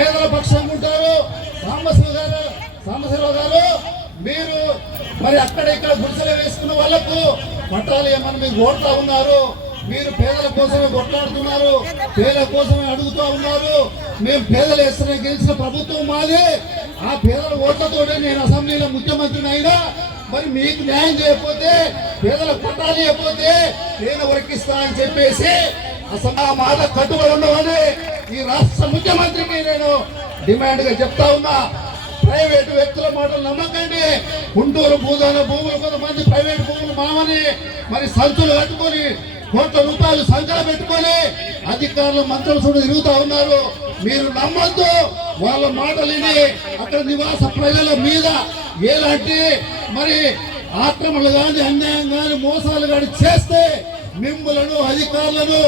పేదల పక్షంగా ఉంటారు. సాంబశివరావు గారు మీరు మరి అక్కడ ఇక్కడ గుడిసెలు వేసుకున్న వాళ్లకు పట్టాలు ఏమని మీరు ఓడుతా ఉన్నారు. మీరు పేదల కోసమే కొట్లాడుతున్నారు, పేదల కోసమే అడుగుతూ ఉన్నారు. మేము పేదలు వేస్తున్న గెలిచిన ప్రభుత్వం మాది. ఆ పేదల ఓట్లతోనే నేను అసెంబ్లీలో ముఖ్యమంత్రిని అయినా మరి మీకు న్యాయం చేయకపోతే, పేదల పట్టాలు ఇవ్వకపోతే నేను వర్కిస్తా అని చెప్పేసి అసలు ఆ మాట కట్టుబడి ఉండవని ఈ రాష్ట్ర ముఖ్యమంత్రికి నేను డిమాండ్ గా చెప్తా ఉన్నా. ప్రైవేటు వ్యక్తుల మాటలు నమ్మకండి. గుంటూరు భూదాన భూములు కొంతమంది ప్రైవేట్ భూములు మామని మరి సంచులు కట్టుకొని కోట్ల రూపాయలు సంఖ్యలు పెట్టుకొని అధికారులు మంత్రులు చూడు తిరుగుతా ఉన్నారు. మీరు నమ్మద్దు. వాళ్ళ మాటలు విని అక్కడ నివాస ప్రజల మీద ఎలాంటి మరి ఆక్రమణలు కానీ అన్యాయం కానీ మోసాలు కానీ చేస్తే మిమ్ములను అధికారులను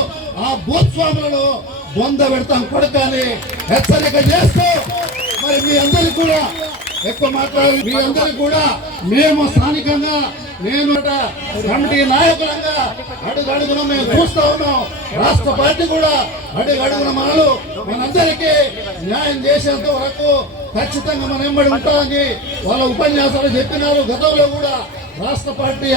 ఆ భూస్వాములను బొంద పెడతాం కొడకాని హెచ్చరిక చేస్తూ మరి మీ అందరికి కూడా ఎక్కువ మాట్లాడాలి. మీ అందరికి కూడా మేము స్థానికంగా నేను కమిటీ నాయకులంగా అడుగడుగున మేము చూస్తా ఉన్నాం. రాష్ట్ర పార్టీ కూడా అడుగడుగున మనందరికీ న్యాయం చేసేంత వరకు ఖచ్చితంగా మనం ఎంబడి ఉంటామని వాళ్ళ ఉపన్యాసాలు చెప్పినారు. గతంలో కూడా రాష్ట్ర పార్టీ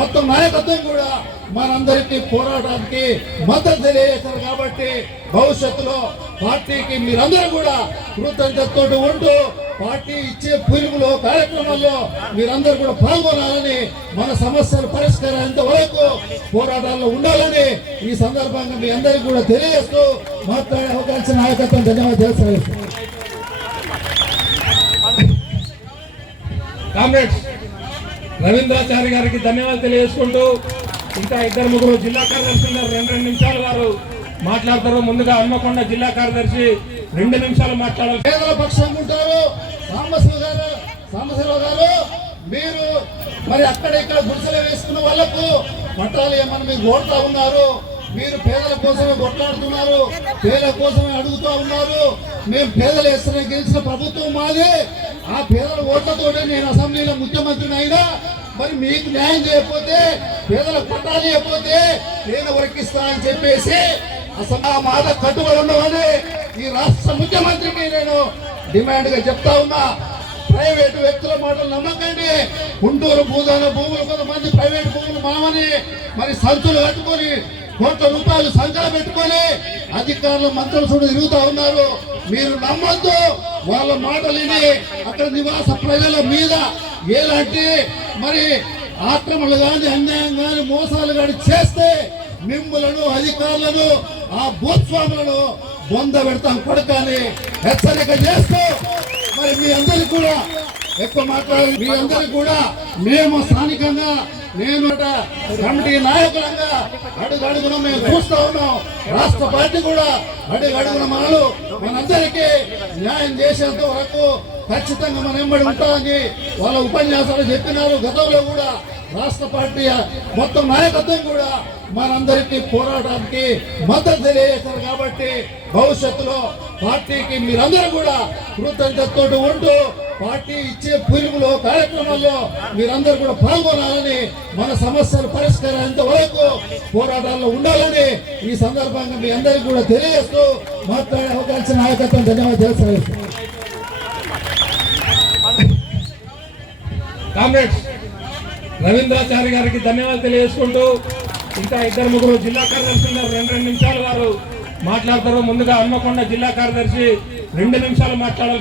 మొత్తం నాయకత్వం కూడా మనందరికీ పోరాటానికి మద్దతు తెలియజేశారు. కాబట్టి భవిష్యత్తులో పార్టీకి మీరందరూ కూడా కృతజ్ఞతతో ఉంటూ పార్టీ ఇచ్చే పిలుపులో కార్యక్రమాల్లో మీరందరూ కూడా పాల్గొనాలని, మన సమస్యలు పరిష్కారాంత వరకు పోరాటాల్లో ఉండాలని ఈ సందర్భంగా మీ అందరికీ కూడా తెలియజేస్తూ మాట్లాడే అవకాశం నాయకత్వం ధన్యవాదాలు తెలియజేస్తున్నాను. కామ్రేడ్స్ రవీంద్రాచారి గారికి ధన్యవాదాలు తెలియజేసుకుంటూ ఇంకా ఇద్దరు ముగ్గురు జిల్లా కార్యదర్శి ఉన్నారు. 2 నిమిషాలు వారు మాట్లాడతారు. ముందుగా హన్మకొండ జిల్లా కార్యదర్శి 2 నిమిషాలు మాట్లాడాలి. పేదల పక్షంగా ఉంటారు. సాంబశివరావు గారు మీరు మరి అక్కడ ఇక్కడ గుడిసెలు వేసుకున్న వాళ్లకు పట్టాలు ఏమని మీరు ఓడుతా ఉన్నారు. మీరు పేదల కోసమే కొట్లాడుతున్నారు, పేదల కోసమే అడుగుతూ ఉన్నారు. మేము పేదలు వేస్తున్న గెలిచిన ప్రభుత్వం మాది. ఆ పేదల ఓట్లతోనే నేను అసెంబ్లీలో ముఖ్యమంత్రిని అయినా మరి మీకు న్యాయం చేయకపోతే, పేదల పట్టాలు ఇవ్వకపోతే నేను వర్కిస్తా అని చెప్పేసి అసలు ఆ మాట కట్టుబడి ఉండవని ఈ రాష్ట్ర ముఖ్యమంత్రికి నేను డిమాండ్ గా చెప్తా ఉన్నా. ప్రైవేటు వ్యక్తుల మాటలు నమ్మకండి. గుంటూరు భూదాన భూములు కొంతమంది ప్రైవేట్ భూములు మామని మరి సంచులు కట్టుకొని కోట్ల రూపాయలు సంఖ్యలు పెట్టుకొని అధికారులు మంత్రులు చూడు తిరుగుతా ఉన్నారు. మీరు నమ్మద్దు. వాళ్ళ మాటలు విని అక్కడ నివాస ప్రజల మీద ఎలాంటి మరి ఆక్రమణలు కానీ అన్యాయం కానీ మోసాలు కానీ చేస్తే మిమ్ములను అధికారులను ఆ భూస్వాములను బొంద పెడతాం కొడకాని హెచ్చరిక చేస్తూ మరి మీ అందరికి కూడా ఎక్కువ మాట్లాడాలి. మీ అందరికి కూడా మేము స్థానికంగా నేను కమిటీ నాయకులంగా అడుగడుగున మేము చూస్తా ఉన్నాం. రాష్ట్ర పార్టీ కూడా అడుగడుగున మనందరికీ న్యాయం చేసేంత వరకు ఖచ్చితంగా మనం ఎంబడి ఉంటామని వాళ్ళ ఉపన్యాసాలు చెప్పినారు. గతంలో కూడా రాష్ట్ర పార్టీ మొత్తం నాయకత్వం కూడా మనందరికీ పోరాటానికి మద్దతు తెలియజేశారు. కాబట్టి భవిష్యత్తులో పార్టీకి మీరందరూ కూడా కృతజ్ఞతతో ఉంటూ పార్టీ ఇచ్చే పిలుపులో కార్యక్రమాల్లో మీరందరూ కూడా పాల్గొనాలని, మన సమస్యలు పరిష్కారాంత వరకు పోరాటాల్లో ఉండాలని ఈ సందర్భంగా మీ అందరికీ కూడా తెలియజేస్తూ మాట్లాడే అవకాశం నాయకత్వం ధన్యవాదాలు తెలియజేస్తున్నాను. కామ్రేడ్స్ రవీంద్రాచారి గారికి ధన్యవాదాలు తెలియజేసుకుంటూ ఇంకా ఇద్దరు ముగ్గురు జిల్లా కార్యదర్శి ఉన్నారు. 2 నిమిషాలు వారు మాట్లాడతారు. ముందుగా హన్మకొండ జిల్లా కార్యదర్శి 2 నిమిషాలు మాట్లాడాలి.